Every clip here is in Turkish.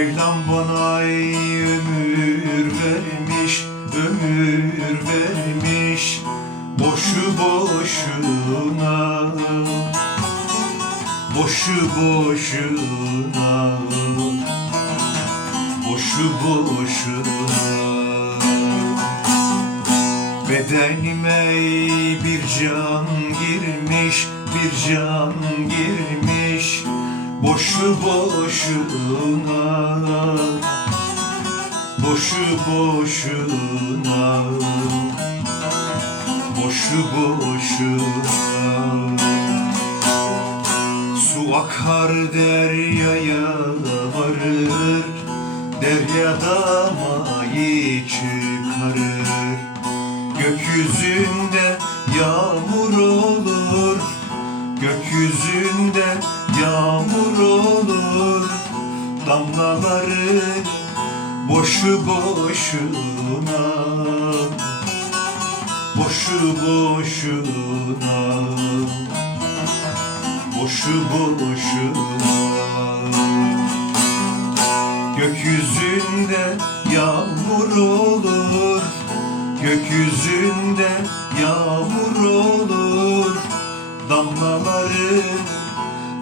Mevlam bana ömür vermiş, ömür vermiş Boşu boşuna Boşu boşuna Boşu boşuna. Bedenime bir can girmiş, bir can girmiş Boşu boşuna Boşu boşuna Boşu boşuna. Su akar deryaya varır Deryada mayi çıkarır. Gökyüzünde yağmur olur Gökyüzünde yağmur olur Damlaları boşu boşuna. Boşu boşuna Boşu boşuna. Gökyüzünde yağmur olur Gökyüzünde yağmur olur Damlaları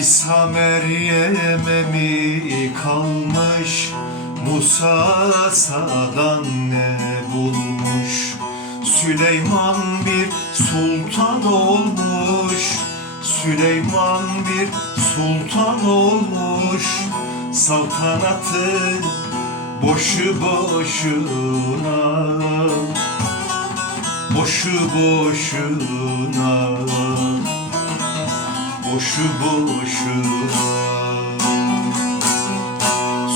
İsa Meryem'e mi kalmış Musa Sa'dan ne bulmuş? Süleyman bir sultan olmuş Süleyman bir sultan olmuş. Saltanatı boşu boşuna Boşu boşuna boşu boşuna.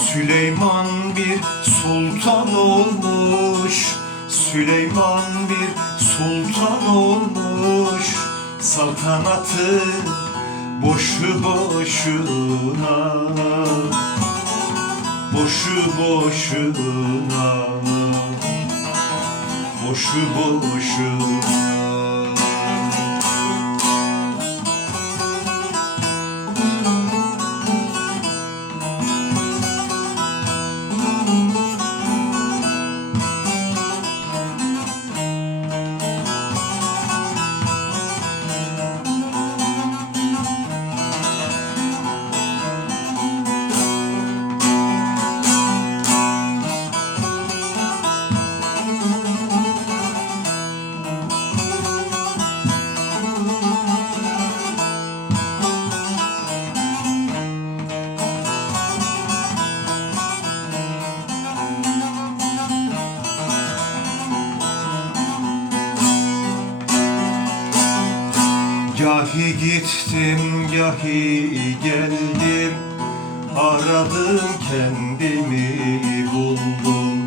Süleyman bir sultan olmuş. Süleyman bir sultan olmuş. Saltanatı boşu boşuna. Boşu boşuna. Boşu boşuna Gahi gittim, gahi geldim. Aradım kendimi buldum.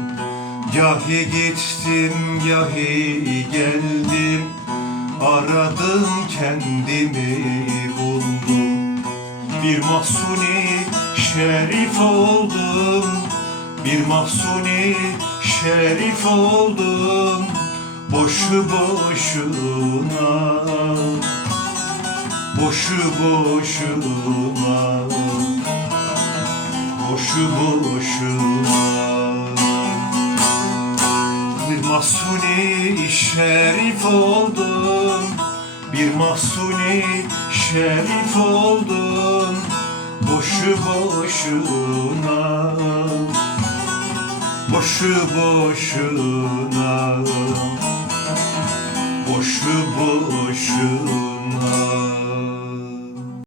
Gahi gittim, gahi geldim. Aradım kendimi buldum. Bir mahsuni şerif oldum. Bir mahsuni şerif oldum. Boşu boşuna Boşu boşuna Boşu boşuna Bir mahsuni şerif oldum Bir mahsuni şerif oldum Boşu boşuna Boşu boşuna Boşu boşuna